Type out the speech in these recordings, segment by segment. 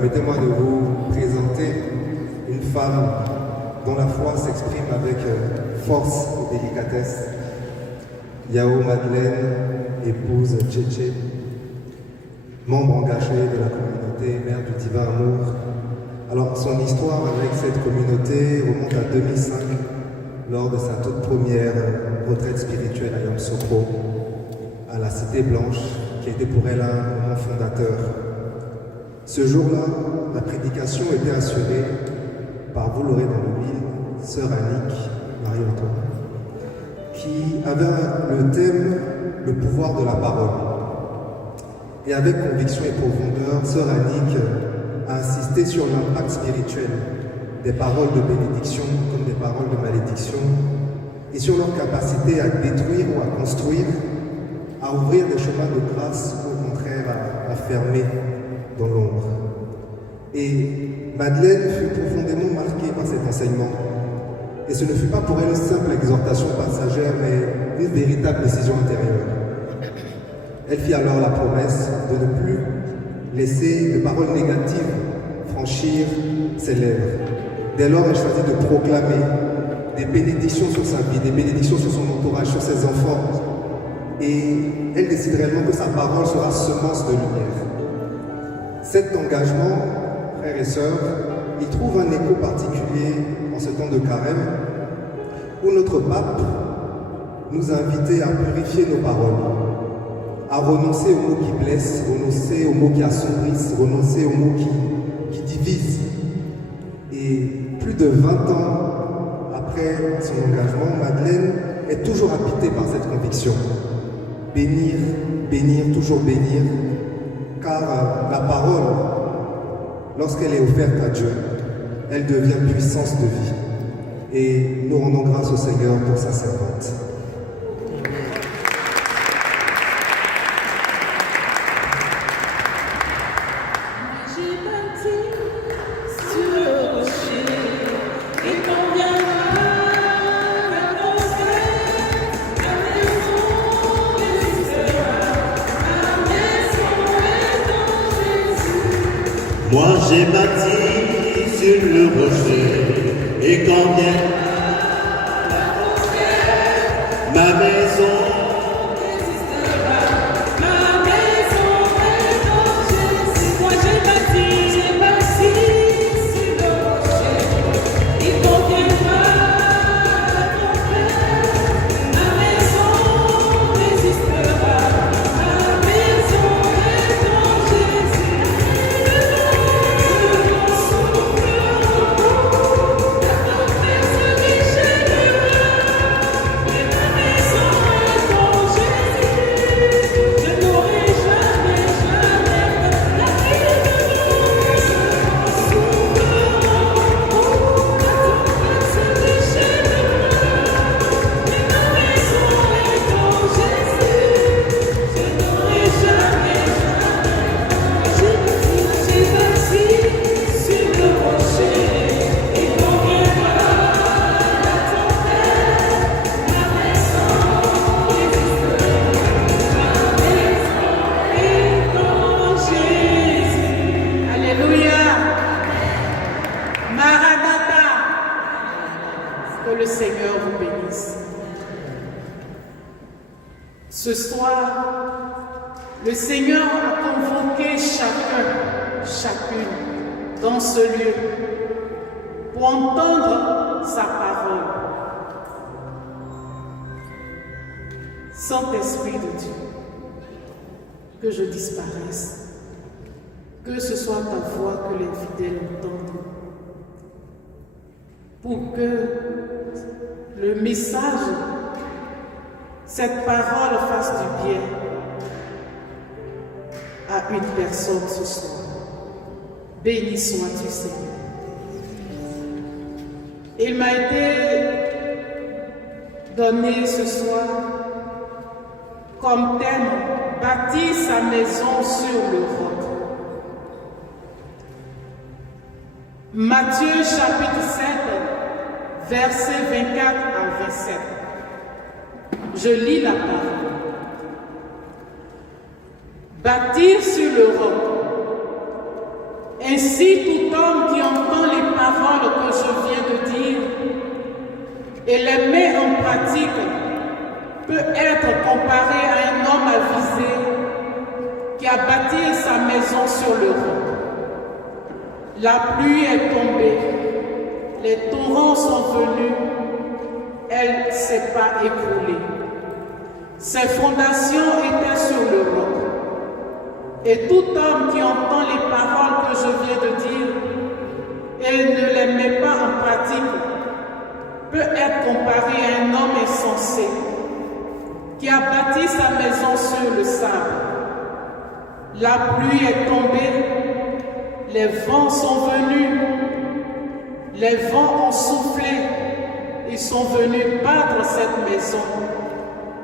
permettez-moi de vous présenter une femme dont la foi s'exprime avec force et délicatesse. Yao Madeleine, épouse Tchétché, membre engagé de la communauté Mère du Divin Amour. Alors, son histoire avec cette communauté remonte à 2005, lors de sa toute première retraite spirituelle à Yamoussoukro, à la Cité Blanche, qui était pour elle un moment fondateur. Ce jour-là, la prédication était assurée par, vous l'aurez dans le mille, sœur Annick, Marie-Antoine, qui avait le thème « Le pouvoir de la parole ». Et avec conviction et profondeur, sœur Annick a insisté sur l'impact spirituel des paroles de bénédiction comme des paroles de malédiction et sur leur capacité à détruire ou à construire, à ouvrir des chemins de grâce ou au contraire à fermer dans l'ombre. Et Madeleine fut profondément marquée par cet enseignement. Et ce ne fut pas pour elle une simple exhortation passagère, mais une véritable décision intérieure. Elle fit alors la promesse de ne plus laisser de paroles négatives franchir ses lèvres. Dès lors, elle choisit de proclamer des bénédictions sur sa vie, des bénédictions sur son entourage, sur ses enfants. Et elle décide réellement que sa parole sera semence de lumière. Cet engagement, frères et sœurs, il trouve un écho particulier en ce temps de carême, où notre pape nous a invités à purifier nos paroles, à renoncer aux mots qui blessent, renoncer aux mots qui assombrissent, renoncer aux mots qui divisent. Et plus de 20 ans après son engagement, Madeleine est toujours habitée par cette conviction. Bénir, bénir, toujours bénir, car la parole, lorsqu'elle est offerte à Dieu, elle devient puissance de vie. Et nous rendons grâce au Seigneur pour sa servante. Moi j'ai bâti sur le rocher, et quand vient ma maison, moi j'ai bâti sur le rocher, il conviendra mon Père, ma maison résistera, ma maison est en Jésus. Que le Seigneur vous bénisse. Ce soir, le Seigneur a convoqué chacune dans ce lieu pour entendre sa parole. Saint-Esprit de Dieu, que je disparaisse, que ce soit ta voix que les fidèles entendent, pour que le message, cette parole fasse du bien à une personne ce soir. Béni sois-tu, Seigneur. Il m'a été donné ce soir comme thème « Bâtir sa maison sur le roc ». Matthieu chapitre 7, versets 24 à 27. Je lis la parole. Bâtir sur le roc Ainsi, tout homme qui entend les paroles que je viens de dire et les met en pratique peut être comparé à un homme avisé qui a bâti sa maison sur le roc. La pluie est tombée, les torrents sont venus, elle ne s'est pas écroulée. Ses fondations étaient sur le roc. Et tout homme qui entend les paroles que je viens de dire et ne les met pas en pratique peut être comparé à un homme insensé qui a bâti sa maison sur le sable. La pluie est tombée, les vents sont venus, les vents ont soufflé, ils sont venus battre cette maison.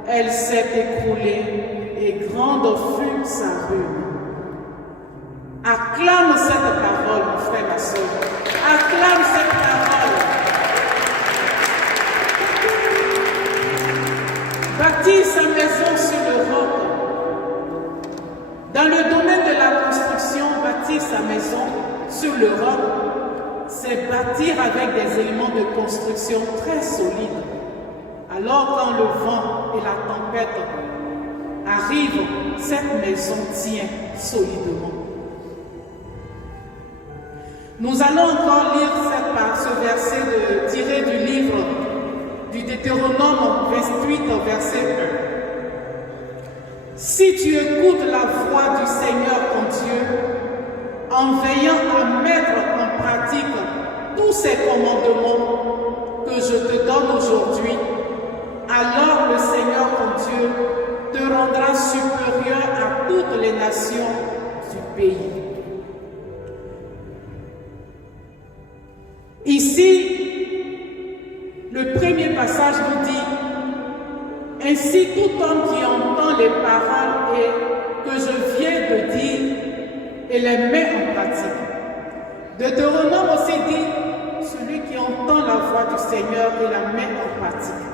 Elle s'est écroulée et grande fut sa ruine. Acclame cette parole, mon frère, ma soeur. Acclame cette parole. Bâtit sa maison sur le roc. Dans le domaine de la construction, bâtir sa maison sur le roc, c'est bâtir avec des éléments de construction très solides. Alors quand le vent et la tempête arrivent, cette maison tient solidement. Nous allons encore lire ce verset tiré du livre du Deutéronome 28, verset 1. Si tu écoutes la voix du Seigneur ton Dieu, en veillant à mettre en pratique tous ces commandements que je te donne aujourd'hui, alors le Seigneur ton Dieu te rendra supérieur à toutes les nations du pays. Ici, le premier passage nous dit: ainsi tout homme qui entend les paroles que je viens de dire et les met en pratique. Deutéronome aussi dit: celui qui entend la voix du Seigneur et la met en pratique.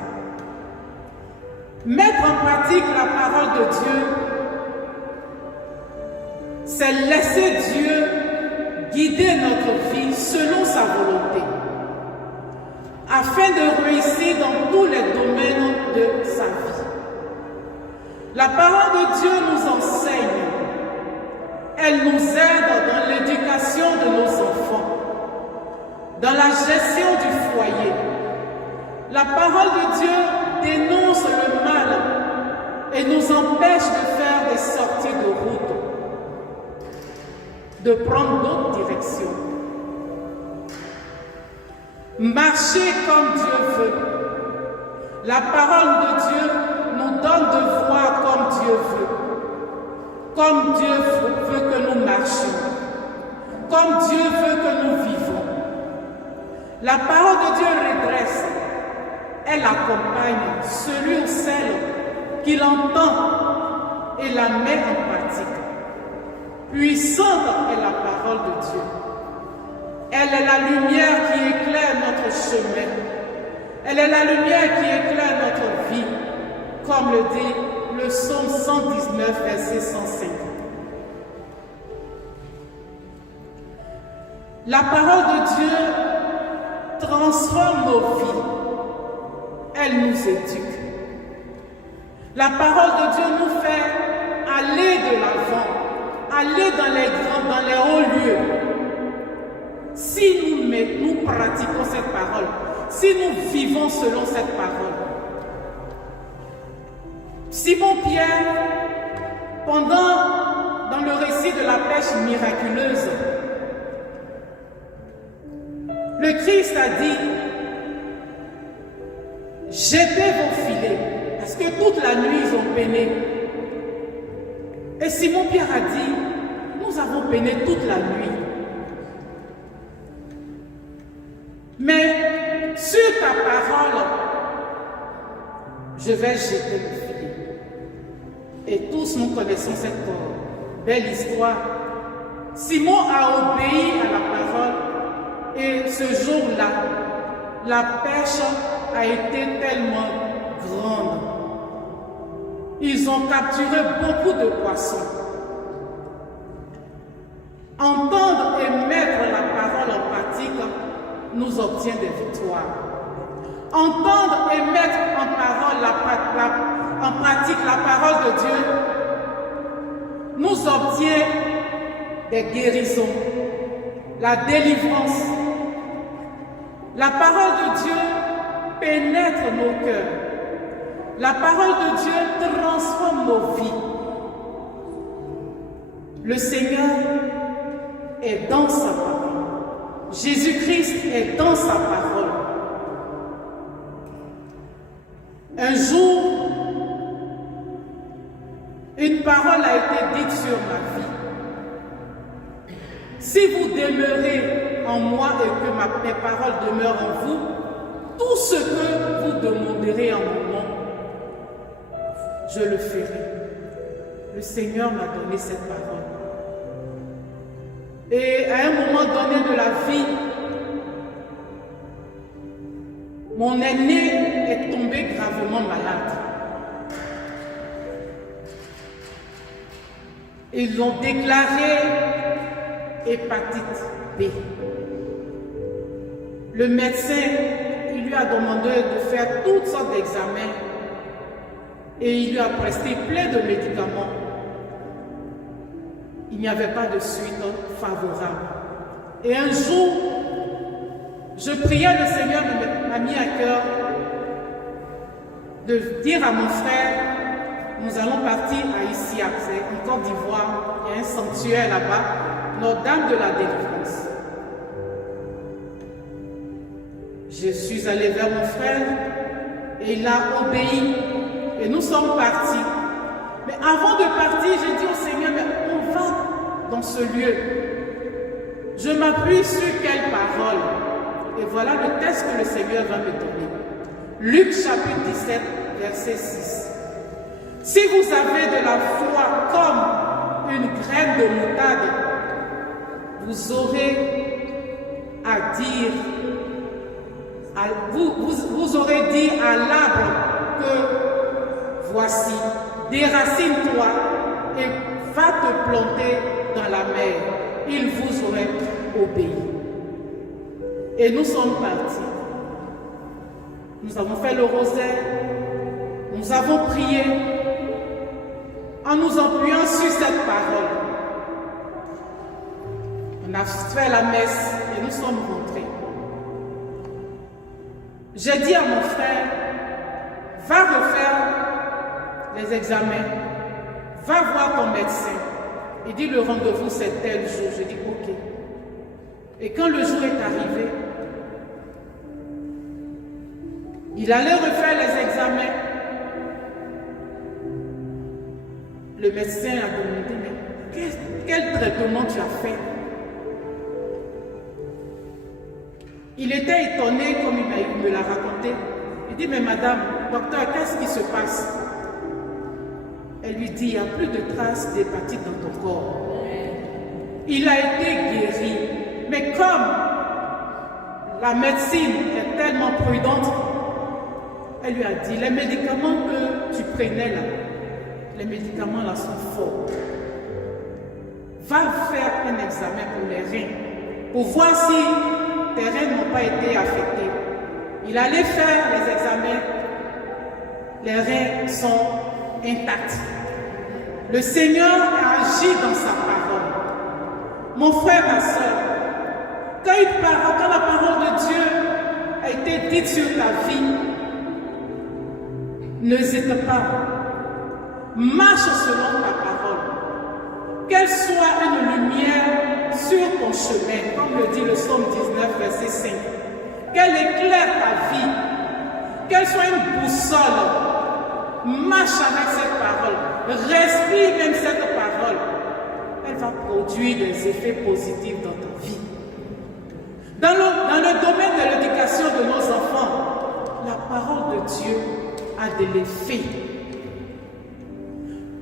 Mettre en pratique la parole de Dieu, c'est laisser Dieu guider notre vie selon sa volonté, afin de réussir dans tous les domaines de sa vie. La parole de Dieu nous enseigne, elle nous aide dans l'éducation de nos enfants, dans la gestion du foyer. La parole de Dieu dénonce le mal et nous empêche de faire des sorties de route, de prendre d'autres directions. Marcher comme Dieu veut. La parole de Dieu nous donne de voir comme Dieu veut. Comme Dieu veut que nous marchions. Comme Dieu veut que nous vivons. La parole de Dieu redresse. Elle accompagne celui ou celle qui l'entend et la met en pratique. Puissante est la parole de Dieu. Elle est la lumière qui éclaire notre chemin. Elle est la lumière qui éclaire notre vie, comme le dit le psaume 119, verset 105. La parole de Dieu transforme nos vies. Elle nous éduque. La parole de Dieu nous fait aller de l'avant, aller dans les hauts lieux. Si nous pratiquons cette parole, si nous vivons selon cette parole. Simon-Pierre, dans le récit de la pêche miraculeuse, le Christ a dit: jetez vos filets, parce que toute la nuit ils ont peiné. Et Simon-Pierre a dit: nous avons peiné toute la nuit. Mais sur ta parole, je vais jeter le filet. Et tous nous connaissons cette belle histoire. Simon a obéi à la parole et ce jour-là, la pêche a été tellement grande. Ils ont capturé beaucoup de poissons. Entendre et nous obtient des victoires. Entendre et mettre en pratique la parole de Dieu nous obtient des guérisons, la délivrance. La parole de Dieu pénètre nos cœurs. La parole de Dieu transforme nos vies. Le Seigneur est dans sa parole. Jésus-Christ est dans sa parole. Un jour, une parole a été dite sur ma vie. Si vous demeurez en moi et que mes paroles demeurent en vous, tout ce que vous demanderez en mon nom, je le ferai. Le Seigneur m'a donné cette parole. Et à un moment donné de la vie, mon aîné est tombé gravement malade. Ils l'ont déclaré hépatite B. Le médecin, il lui a demandé de faire toutes sortes d'examens et il lui a prescrit plein de médicaments. Il n'y avait pas de suite favorable. Et un jour, je priais, le Seigneur m'a mis à cœur de dire à mon frère, nous allons partir à Isiac, c'est en Côte d'Ivoire, il y a un sanctuaire là-bas, Notre-Dame de la Délivrance. Je suis allée vers mon frère et il a obéi et nous sommes partis. Mais avant de partir, j'ai dit au Seigneur, mais on va dans ce lieu. Je m'appuie sur quelle parole? Et voilà le texte que le Seigneur va me donner. Luc chapitre 17, verset 6. Si vous avez de la foi comme une graine de moutarde, vous aurez à dire, vous aurez dit à l'arbre que voici, déracine-toi et va te planter dans la mer. Il vous aurait obéi. Et nous sommes partis. Nous avons fait le rosaire. Nous avons prié en nous appuyant sur cette parole. On a fait la messe et nous sommes rentrés. J'ai dit à mon frère, va refaire les examens, va voir ton médecin. Il dit le rendez-vous c'est tel jour. Je dis ok. Et quand le jour est arrivé, il allait refaire les examens. Le médecin a demandé, mais quel traitement tu as fait? Il était étonné comme il me l'a raconté. Il dit, mais madame, docteur, qu'est-ce qui se passe? Elle lui dit, il n'y a plus de traces d'hépatite dans ton corps. Il a été guéri. Mais comme la médecine est tellement prudente, elle lui a dit, les médicaments que tu prenais là, les médicaments là sont forts. Va faire un examen pour les reins, pour voir si tes reins n'ont pas été affectés. Il allait faire les examens, les reins sont intacts. Le Seigneur a agi dans sa parole. Mon frère, ma soeur, quand la parole de Dieu a été dite sur ta vie, n'hésite pas. Marche selon ta parole. Qu'elle soit une lumière sur ton chemin, comme le dit le psaume 19, verset 5. Qu'elle éclaire ta vie. Qu'elle soit une boussole. Marche avec cette parole. Respire même cette parole. Elle va produire des effets positifs dans ta vie. Dans le domaine de l'éducation de nos enfants, la parole de Dieu a de l'effet.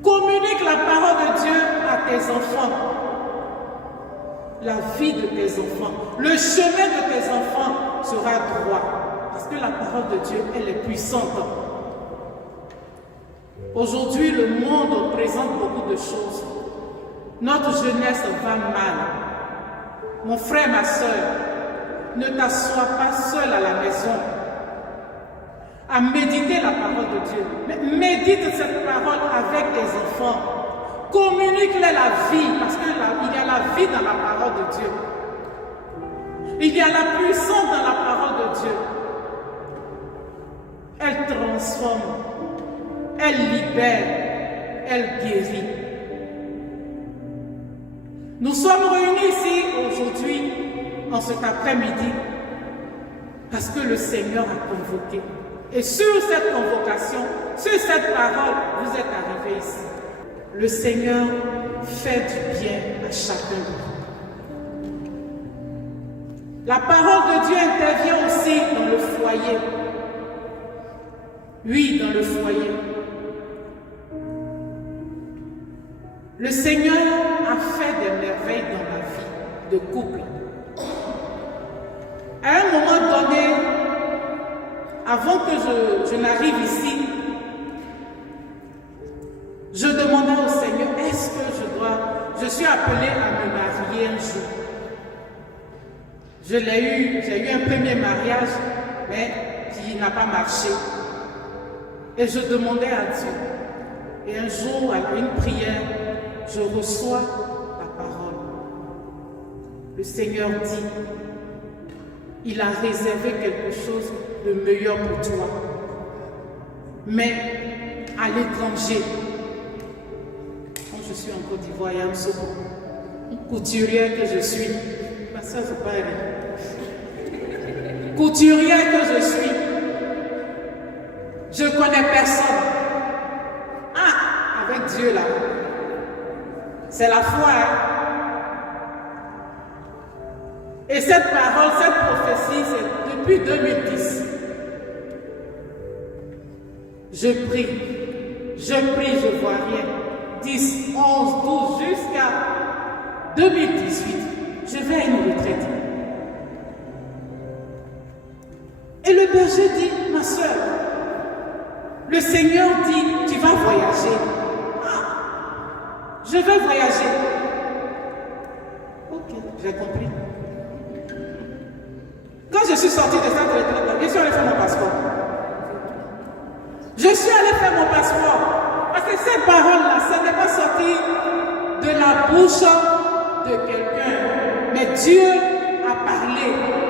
Communique la parole de Dieu à tes enfants. La vie de tes enfants, le chemin de tes enfants sera droit. Parce que la parole de Dieu, elle est puissante. Aujourd'hui, le monde présente beaucoup de choses. Notre jeunesse va mal. Mon frère, ma soeur, ne t'assois pas seul à la maison à méditer la parole de Dieu. Mais médite cette parole avec tes enfants. Communique-les la vie, parce qu'il y a la vie dans la parole de Dieu. Il y a la puissance dans la parole de Dieu. Elle transforme, elle libère, elle guérit. Nous sommes réunis ici aujourd'hui, en cet après-midi, parce que le Seigneur a convoqué. Et sur cette convocation, sur cette parole, vous êtes arrivés ici. Le Seigneur fait du bien à chacun de vous. La parole de Dieu intervient aussi dans le foyer. Oui, dans le foyer. Le Seigneur a fait des merveilles dans la vie de couple. À un moment donné, avant que je n'arrive ici, je demandais au Seigneur, est-ce que je suis appelée à me marier un jour? J'ai eu un premier mariage, mais qui n'a pas marché. Et je demandais à Dieu. Et un jour, à une prière, je reçois la parole. Le Seigneur dit, il a réservé quelque chose de meilleur pour toi. Mais à l'étranger, quand je suis en Côte d'Ivoire, il y a une couturière que je suis. Ma soeur, c'est pas elle. Couturière que je suis. Je ne connais personne. Ah, avec Dieu là. C'est la foi. Et cette parole, cette prophétie, c'est depuis 2010. Je prie, je vois rien. 10, 11, 12, jusqu'à 2018. Je vais à une retraite. Et le berger dit, ma soeur, le Seigneur dit, tu vas voyager. Ah, je vais voyager. Ok, j'ai compris. Quand je suis sortie de cette retraite, je suis allée faire mon passeport. Je suis allée faire mon passeport. Parce que cette parole-là, ça n'est pas sorti de la bouche de quelqu'un. Mais Dieu a parlé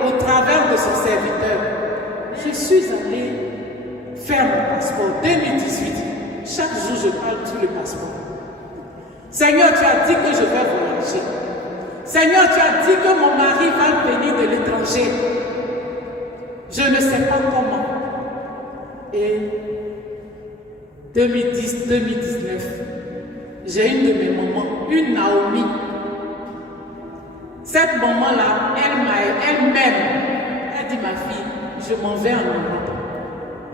au travers de son serviteur. Je suis allée faire mon passeport 2018. Chaque jour, je parle sur le passeport. Seigneur, tu as dit que je vais voyager. Seigneur, tu as dit que mon mari va venir de l'étranger. Je ne sais pas comment. Et 2010-2019, j'ai une de mes mamans, une Naomi. Cette maman-là, elle m'aime. Elle dit, ma fille, je m'en vais en Europe.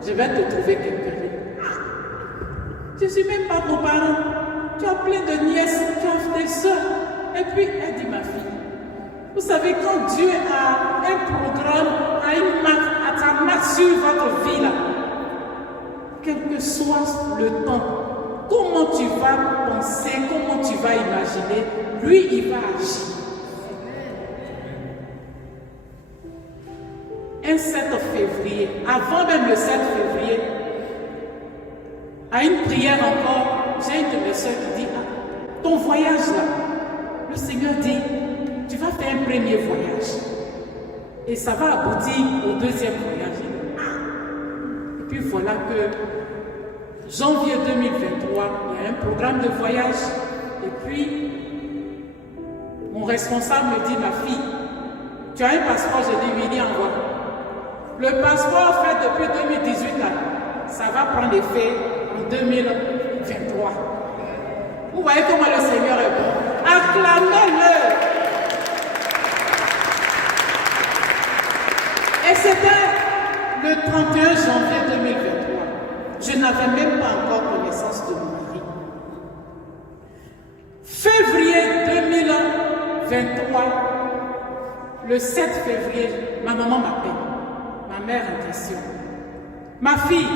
Je vais te trouver quelqu'un. Je ne suis même pas ton parent. Tu as plein de nièces, tu as des soeurs. Et puis, elle dit, ma fille, vous savez, quand Dieu a un programme, a ta marque sur votre vie, là, quel que soit le temps, comment tu vas penser, comment tu vas imaginer, lui, il va agir. Un 7 février, avant même le 7 février, à une prière encore, j'ai une de mes soeurs qui dit, ah, ton voyage là, le Seigneur dit, tu vas faire un premier voyage. Et ça va aboutir au deuxième voyage. Et puis voilà que janvier 2023, il y a un programme de voyage. Et puis, mon responsable me dit, ma fille, tu as un passeport? Je dis, oui, il envoie. Le passeport fait depuis 2018, là, ça va prendre effet en 2023. Vous voyez comment le Seigneur est bon. Acclamez-le. Et c'était le 31 janvier 2023. Je n'avais même pas encore connaissance de mon mari. Février 2023, le 7 février, ma maman m'appelle. Ma mère en question. Ma fille,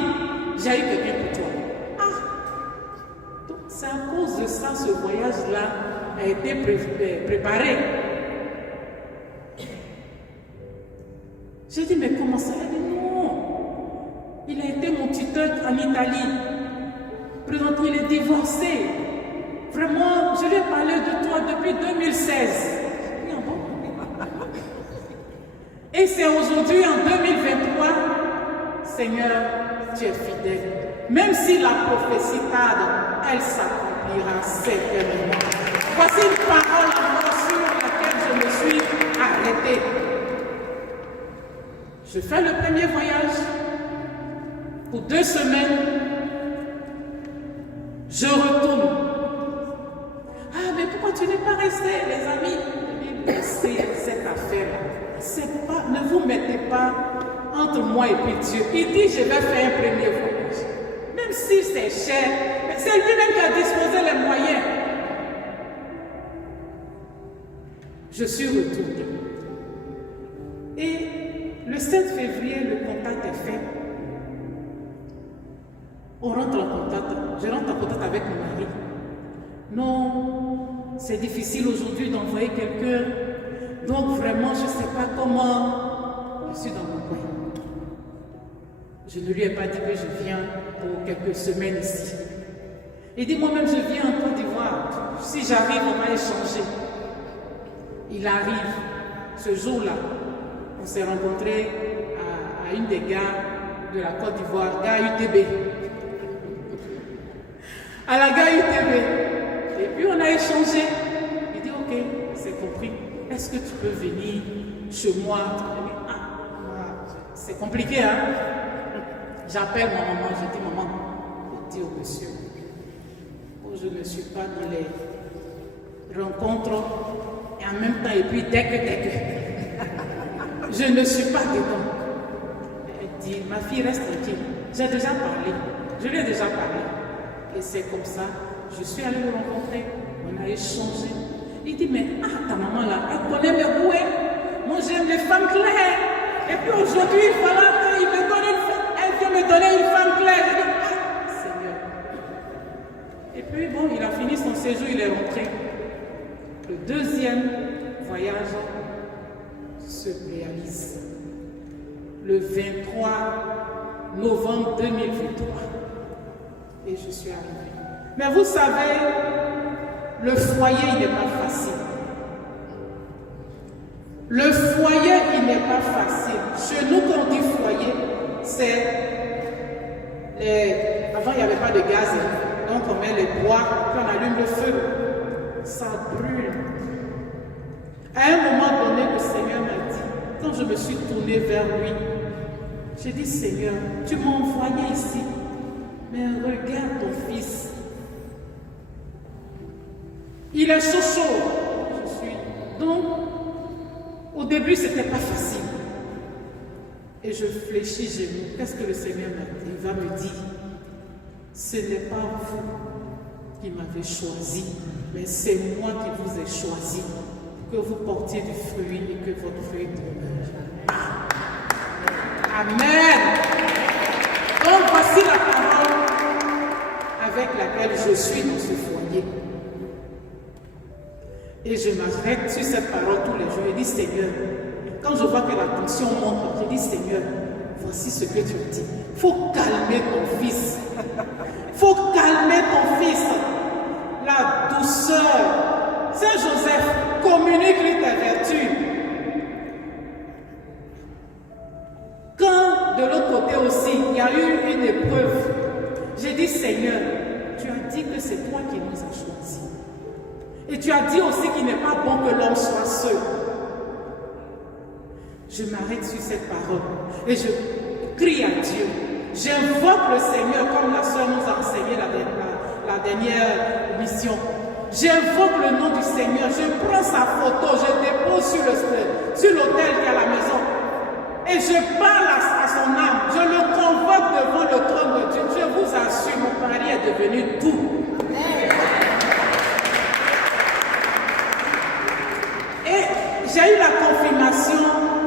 j'ai eu quelqu'un pour toi. Ah! Donc c'est à cause de ça, ce voyage-là a été préparé. J'ai dit, mais comment ça? Elle dit, non. Il a été mon tuteur en Italie. Présentement, il est divorcé. Vraiment, je lui ai parlé de toi depuis 2016. Ah bon? Et c'est aujourd'hui, en 2023, Seigneur, tu es fidèle. Même si la prophétie tarde, elle s'accomplira certainement. Voici une parole encore sur laquelle je me suis arrêtée. Je fais le premier voyage pour 2 semaines. Je retourne. Ah, mais pourquoi tu n'es pas resté, les amis? C'est cette affaire-là. C'est pas, ne vous mettez pas entre moi et puis Dieu. Il dit, je vais faire un premier voyage. Même si c'est cher, mais c'est lui-même qui a disposé les moyens. Je suis retournée. Et le 7 février, le contact est fait. On rentre en contact. Je rentre en contact avec mon mari. Non, c'est difficile aujourd'hui d'envoyer quelqu'un. Donc vraiment, je ne sais pas comment. Je suis dans mon coin. Je ne lui ai pas dit que je viens pour quelques semaines ici. Il dit, moi-même, je viens en Côte d'Ivoire. Si j'arrive, on va échanger. Il arrive ce jour-là. On s'est rencontrés à une des gares de la Côte d'Ivoire, gare UTB. À la gare UTB. Et puis on a échangé. Il dit, ok, c'est compris. Est-ce que tu peux venir chez moi? C'est compliqué, hein? J'appelle ma maman, je dis, maman, je dis au monsieur, oh, je ne suis pas dans les rencontres et en même temps, et puis dès que, je ne suis pas dedans. Elle dit, ma fille, reste tranquille. J'ai déjà parlé. Je lui ai déjà parlé. Et c'est comme ça, je suis allée le rencontrer. On a échangé. Il dit, mais ta maman là, elle connaît mes goûts. Moi, j'aime les femmes claires. Et puis aujourd'hui, voilà, il me donne une femme. Elle vient me donner une femme claire. Je dis, Seigneur. Et puis bon, il a fini son séjour, il est rentré. Le deuxième voyage se réalise le 23 novembre 2023 et je suis arrivée. Mais vous savez, le foyer il n'est pas facile. Le foyer il n'est pas facile. Chez nous quand on dit foyer, c'est avant il n'y avait pas de gaz, donc on met les bois, puis on allume le feu, ça brûle. À un moment donné, le Seigneur m'a dit, quand je me suis tournée vers lui, j'ai dit, Seigneur, tu m'as envoyé ici, mais regarde ton fils. Il est chaud. Je suis. Donc, au début, ce n'était pas facile. Et je fléchis, j'ai dit, qu'est-ce que le Seigneur m'a dit? Il va me dire, ce n'est pas vous qui m'avez choisi, mais c'est moi qui vous ai choisi. Que vous portiez du fruit et que votre fruit demeure. Amen. Donc voici la parole avec laquelle je suis dans ce foyer. Et je m'arrête sur cette parole tous les jours. Je dis, Seigneur, quand je vois que la tension monte, je dis, Seigneur, voici ce que tu me dis. Il faut calmer ton fils. Il faut calmer ton fils. La douceur. Saint Joseph, communique-lui ta vertu. Quand de l'autre côté aussi, il y a eu une épreuve, j'ai dit, Seigneur, tu as dit que c'est toi qui nous as choisis. Et tu as dit aussi qu'il n'est pas bon que l'homme soit seul. Je m'arrête sur cette parole et je crie à Dieu. J'invoque le Seigneur comme la soeur nous a enseigné la dernière mission. J'invoque le nom du Seigneur, je prends sa photo, je dépose sur l'autel qui est à la maison. Et je parle à son âme, je le convoque devant le trône de Dieu. Je vous assure, mon mari est devenu tout. Et j'ai eu la confirmation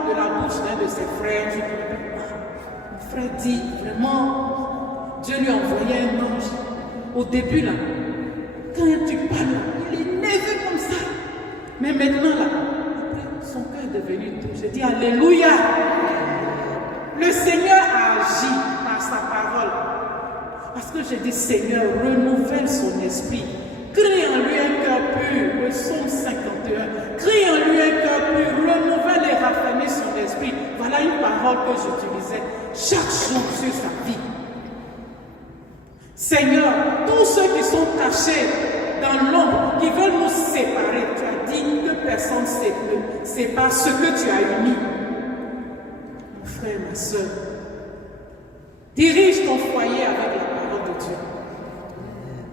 de la bouche d'un de ses frères. Mon frère dit, vraiment, Dieu lui a envoyé un ange. Au début là, quand tu parles, il est nerveux comme ça. Mais maintenant là, son cœur est devenu tout. Je dis Alléluia. Le Seigneur a agi par sa parole. Parce que j'ai dit, Seigneur, renouvelle son esprit. Crée en lui un cœur pur. Le psaume 51. Crée en lui un cœur pur. Renouvelle et raffermit son esprit. Voilà une parole que j'utilisais chaque jour sur sa vie. Seigneur, tous ceux qui sont cachés dans l'ombre, qui veulent nous séparer, tu as dit que personne ne sépare ce que tu as uni. Mon frère, ma soeur, dirige ton foyer avec la parole de Dieu.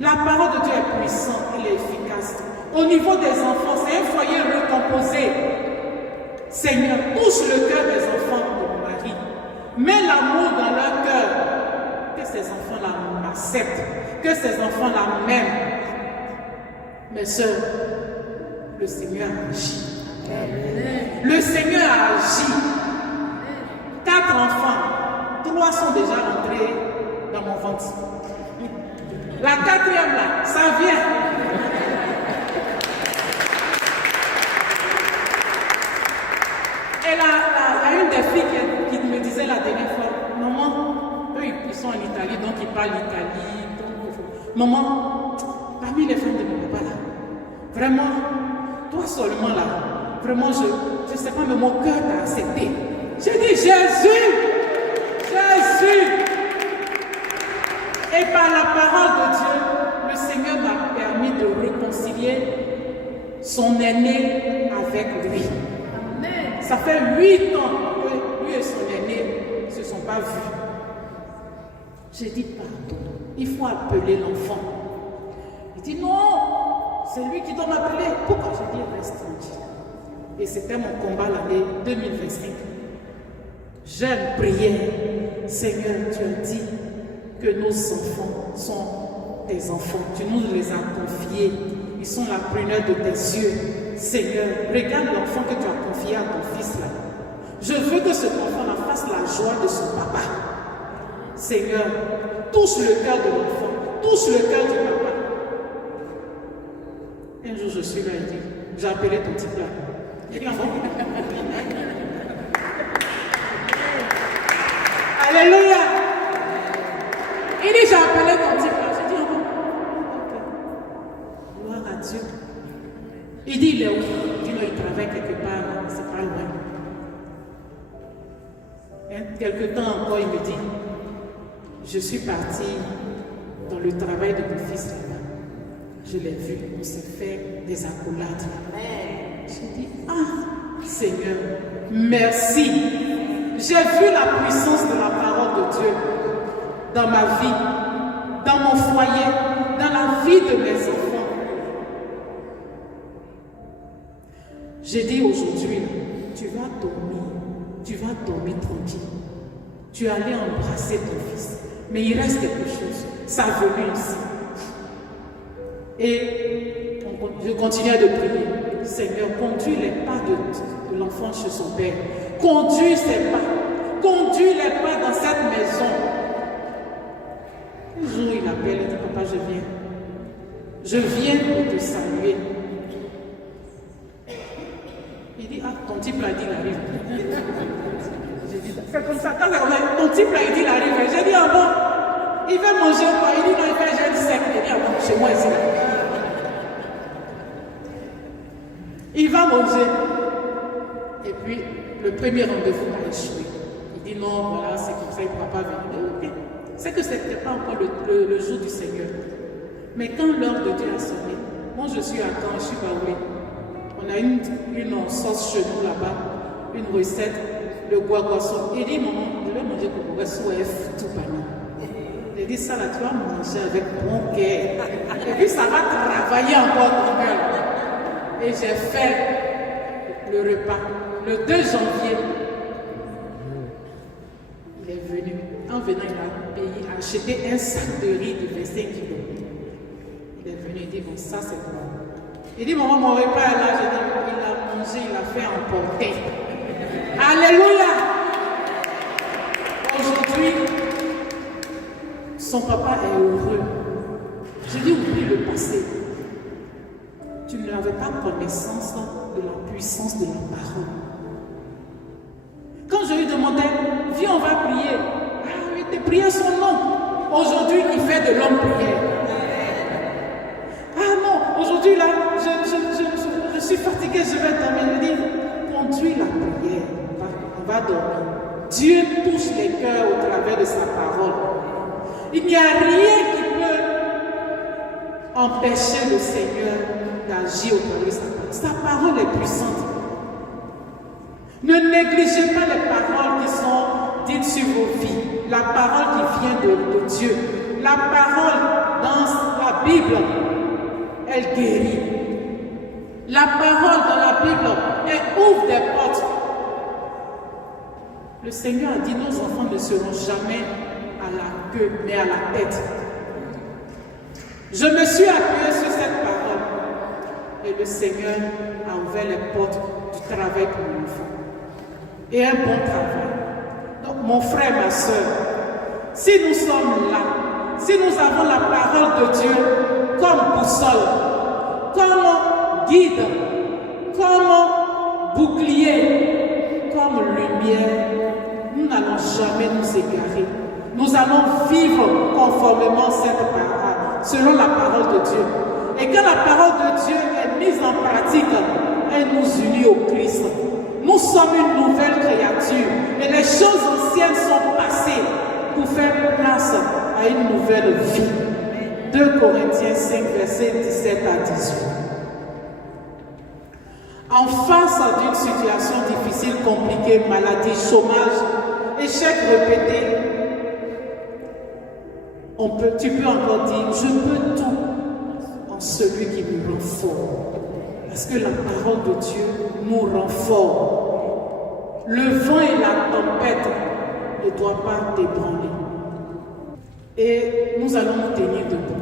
La parole de Dieu est puissante, elle est efficace. Au niveau des enfants, c'est un foyer recomposé. Seigneur, touche le cœur des enfants de mon mari. Mets l'amour dans leur cœur. Que ces enfants-là m'acceptent. Que ces enfants-là m'aiment. Mes soeurs, le Seigneur a agi. Le Seigneur a agi. 4 enfants, 3 sont déjà rentrés dans mon ventre. La 4e là, ça vient. Et là, une des filles qui me disait la dernière fois, maman, eux ils sont en Italie, donc ils parlent Italie. Maman, parmi les femmes de mon papa là, vraiment, toi seulement là, vraiment je ne sais pas, mais mon cœur t'a accepté. J'ai dit Jésus, Jésus. Et par la parole de Dieu, le Seigneur m'a permis de réconcilier son aîné avec lui. Amen. Ça fait 8 ans que lui et son aîné ne se sont pas vus. J'ai dit pardon, il faut appeler l'enfant. Il dit non, c'est lui qui doit m'appeler. Pourquoi? J'ai dit reste tranquille. Et c'était mon combat l'année 2025. Jeune prière, Seigneur, tu as dit que nos enfants sont tes enfants. Tu nous les as confiés. Ils sont la prunelle de tes yeux. Seigneur, regarde l'enfant que tu as confié à ton fils là. Je veux que cet enfant-là fasse la joie de son papa. Seigneur, touche le cœur de l'enfant. Touche le cœur du papa. Un jour, je suis là et dit, j'ai appelé ton petit plat. Il dit, alléluia. Il dit, j'ai appelé ton petit plat. J'ai dit, ok. Gloire à Dieu. Il dit, il est où? Il dit, non, il travaille quelque part, c'est pas loin. Quelque temps encore, il me dit, je suis parti dans le travail de mon fils là-bas. Je l'ai vu, on s'est fait des accolades. J'ai dit, ah, Seigneur, merci. J'ai vu la puissance de la parole de Dieu dans ma vie, dans mon foyer, dans la vie de mes enfants. J'ai dit aujourd'hui, tu vas dormir tranquille. Tu allais embrasser ton fils. Mais il reste quelque chose. Ça venait ici. Et je continuais de prier. Seigneur, conduis les pas de l'enfant chez son père. Conduis ses pas. Conduis les pas dans cette maison. Un jour, il appelle, il dit, papa, je viens. Je viens pour te saluer. Il dit, ah, ton type l'a dit, il arrive. J'ai dit, c'est comme ça. Ton type l'a dit, il arrive. J'ai dit, ah bon, il veut manger quoi? Il dit, non, il veut manger du sec. Il dit, ah bon, chez moi ici. Il va manger. Et puis, le premier rendez-vous a échoué. Il dit, non, voilà, c'est comme ça, il ne pourra pas venir. C'est que ce n'était pas encore le jour du Seigneur. Mais quand l'heure de Dieu a sonné, moi je suis à Caen, je suis baoulée. On a une sauce chez nous là-bas, une recette, le guaguasso. Il dit, maman, je vais manger le guaguasso F tout pendant. Il dit, ça là, tu vas manger avec bon cœur. Et puis ça va travailler encore ton cœur. Et j'ai fait le repas. Le 2 janvier, il est venu. En venant, il a acheté un sac de riz de 25 kilos. Il est venu, il dit, bon, ça c'est bon. Il dit, maman, mon repas est là. J'ai dit, il a mangé, il a fait emporter. Alléluia. Aujourd'hui, son papa est heureux. Je dis, oublie le passé. Tu n'avais pas connaissance de la puissance de la parole. Quand je lui demandais, viens, on va aujourd'hui il fait de longues prières. Ah non, aujourd'hui là, je suis fatigué, je vais dormir. Il dit, conduis la prière, on va dormir. Dieu touche les cœurs au travers de sa parole. Il n'y a rien qui peut empêcher le Seigneur d'agir au travers de sa parole. Sa parole est puissante. Ne négligez pas les paroles qui sont dites sur vos vies. La parole qui vient de Dieu. La parole dans la Bible, elle guérit. La parole dans la Bible, elle ouvre des portes. Le Seigneur a dit, nos enfants ne seront jamais à la queue, mais à la tête. Je me suis appuyé sur cette parole. Et le Seigneur a ouvert les portes du travail pour mon enfant. Et un bon travail. Donc, mon frère, ma soeur, si nous sommes là, si nous avons la parole de Dieu comme boussole, comme guide, comme bouclier, comme lumière, nous n'allons jamais nous égarer. Nous allons vivre conformément à cette parole, selon la parole de Dieu. Et quand la parole de Dieu est mise en pratique, elle nous unit au Christ. Nous sommes une nouvelle créature et les choses anciennes sont passées pour faire place à une nouvelle vie. 2 Corinthiens 5, versets 17 à 18. En face d'une situation difficile, compliquée, maladie, chômage, échec répété, tu peux encore dire, je peux tout en celui qui me rend fort. Parce que la parole de Dieu nous rend fort. Le vent et la tempête ne doivent pas t'ébranler. Et nous allons nous tenir debout.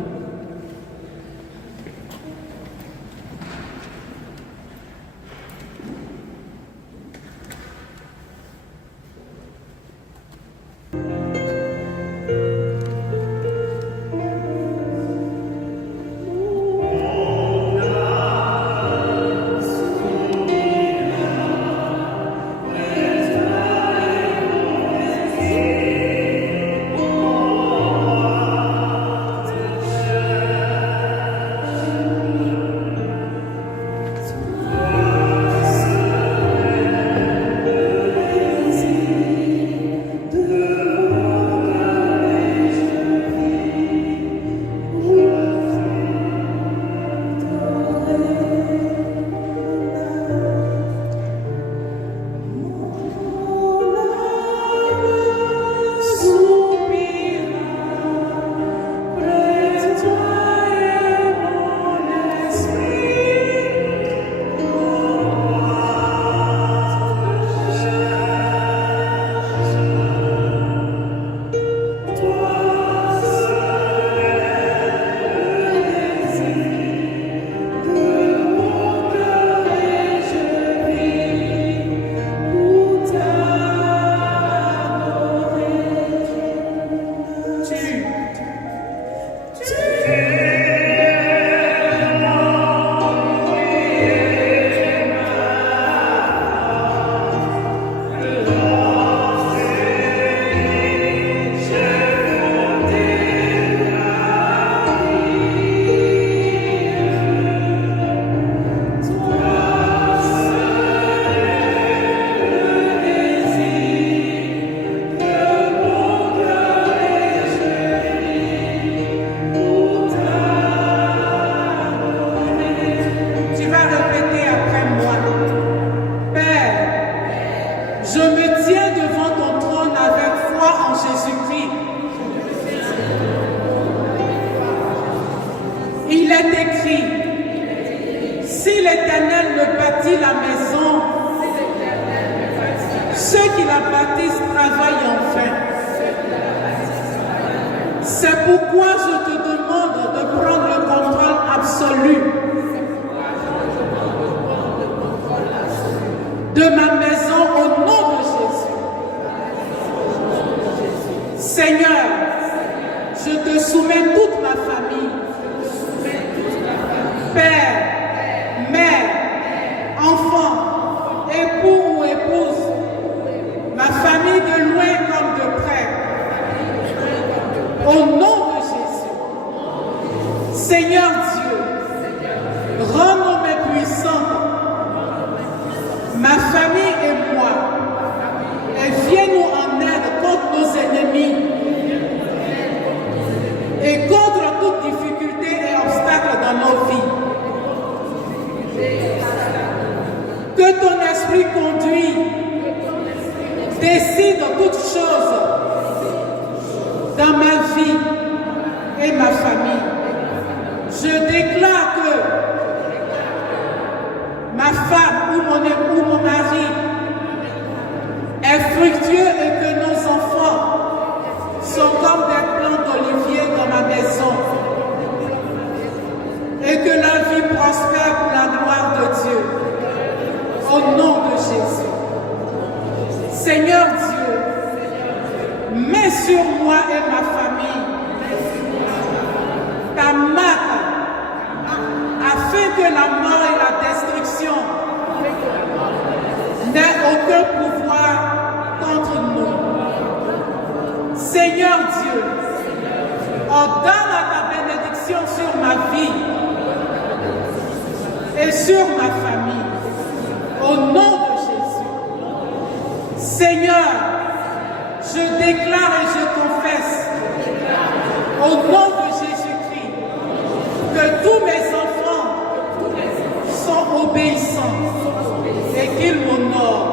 Au nom de Jésus. Seigneur Dieu, rends-nous puissants, ma famille et moi, et viens-nous en aide contre nos ennemis et contre toute difficulté et obstacle dans nos vies. Que ton esprit conduit, décide toutes choses dans ma vie et ma famille. Je déclare que ma femme ou mon époux, mon mari est fructueux et que nos enfants sont comme des plants d'olivier dans ma maison. Et que la vie prospère pour la gloire de Dieu. Au nom de Jésus. Seigneur Dieu, mets sur moi et ma famille ta marque afin que la mort et la destruction n'aient aucun pouvoir contre nous. Seigneur Dieu, ordonne ta bénédiction sur ma vie et sur ma famille. Au nom de Jésus. Seigneur, je déclare et je confesse au nom de Jésus-Christ que tous mes enfants sont obéissants et qu'ils m'honorent.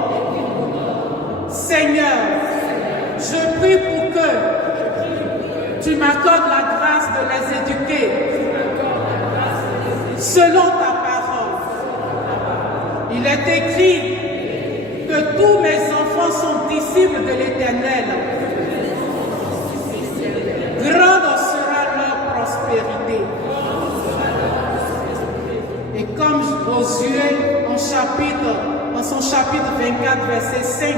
Seigneur, je prie pour que tu m'accordes la grâce de les éduquer selon ta parole. Il est écrit que tous mes enfants sont disciples de l'Éternel. Grande sera leur prospérité. Et comme Josué en son chapitre 24, verset 5,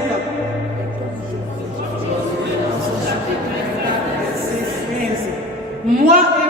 moi et